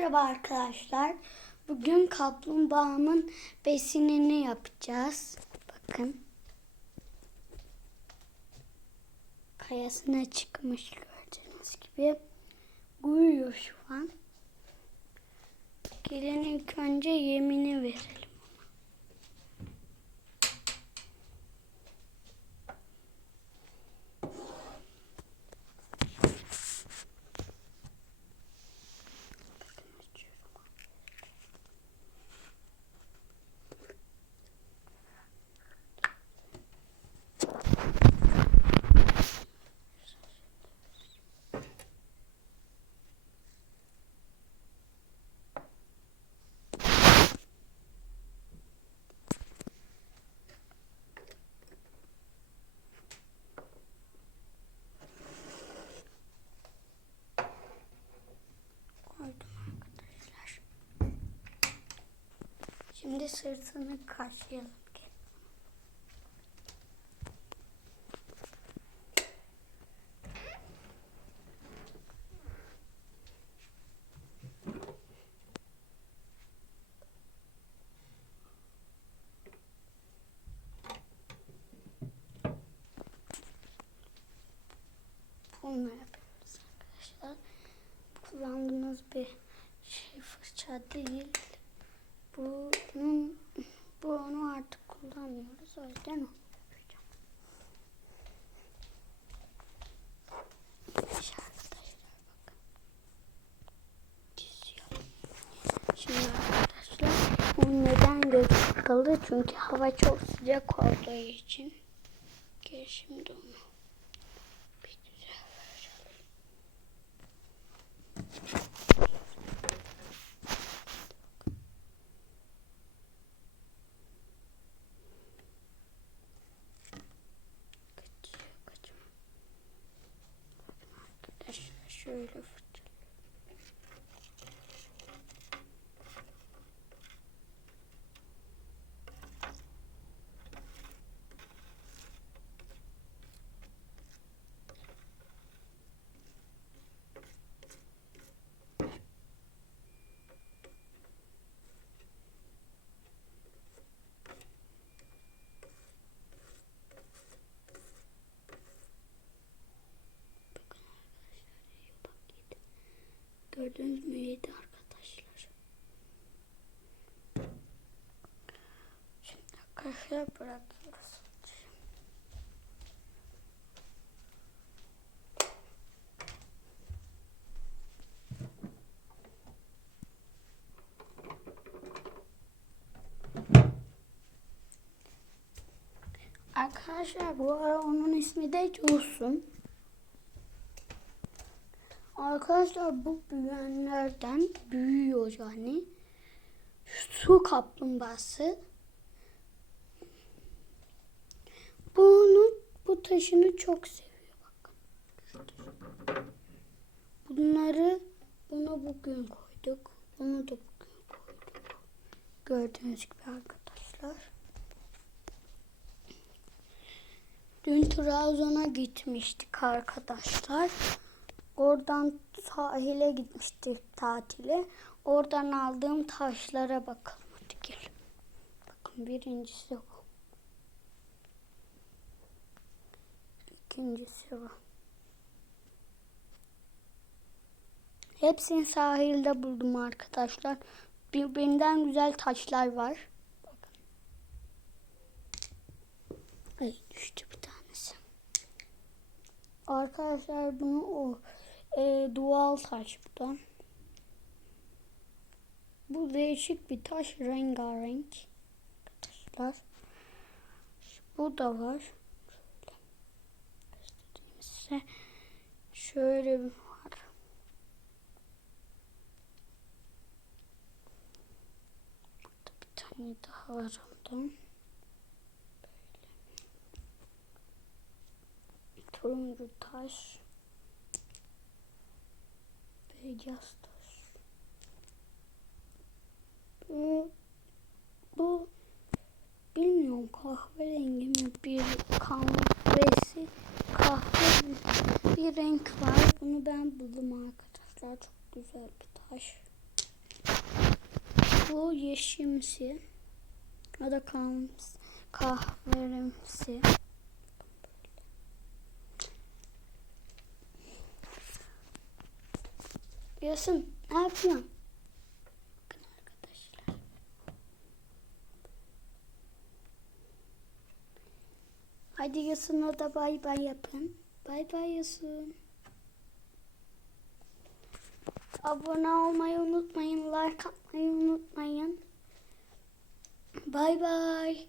Merhaba arkadaşlar. Bugün kaplumbağanın besinini yapacağız. Bakın. Kayasına çıkmış gördüğünüz gibi. Uyuyor şu an. Gelin ilk önce yemini verelim. Şimdi sırtını kaşıyalım. Bunu yapıyoruz arkadaşlar kullandığımız bir şey fırça değil. Bunun bunu artık kullanmıyoruz. O yüzden onu yapacağım. Arkadaşlar bakın. Şimdi arkadaşlar bu neden göz kapalı? Çünkü hava çok sıcak olduğu için. Gel şimdi onu. Gördünüz mü yedi arkadaşlar. Şimdi arkadaşlar bırakıyoruz. Arkadaşlar bu ara onun ismi de Yosun. Arkadaşlar bu büyüyenlerden büyüyor yani. Su kaplumbağası. Bunu bu taşını çok seviyor bakın. Bunları bunu bugün koyduk. Bunu da bugün koyduk. Gördüğünüz gibi arkadaşlar. Dün Trabzon'a gitmiştik arkadaşlar. Oradan sahile gitmiştik tatile. Oradan aldığım taşlara bakalım. Hadi gel. Bakın birincisi bu. İkincisi bu. Hepsini sahilde buldum arkadaşlar. Birbirinden güzel taşlar var. Bakın. Ay düştü bir tanesi. Arkadaşlar bunu o e, doğal taş bu da. Bu değişik bir taş rengarenk. Arkadaşlar. Bu da var. Şöyle size. Şöyle bir var. Burada bir tane daha var ondan. turuncu taş, taş. Bu, bu bilmiyorum kahverengi mi bir kahvesi kahve bir renk var. Bunu ben buldum arkadaşlar. Çok güzel bir taş. Bu yeşimsi. O da kahvemsi. kahveremsi. Yasin ne yapıyorsun? Bakın arkadaşlar. Hadi Yasin'la da bay bay yapın. Bay bay Yasin. Abone olmayı unutmayın. Like atmayı unutmayın. Bay bay.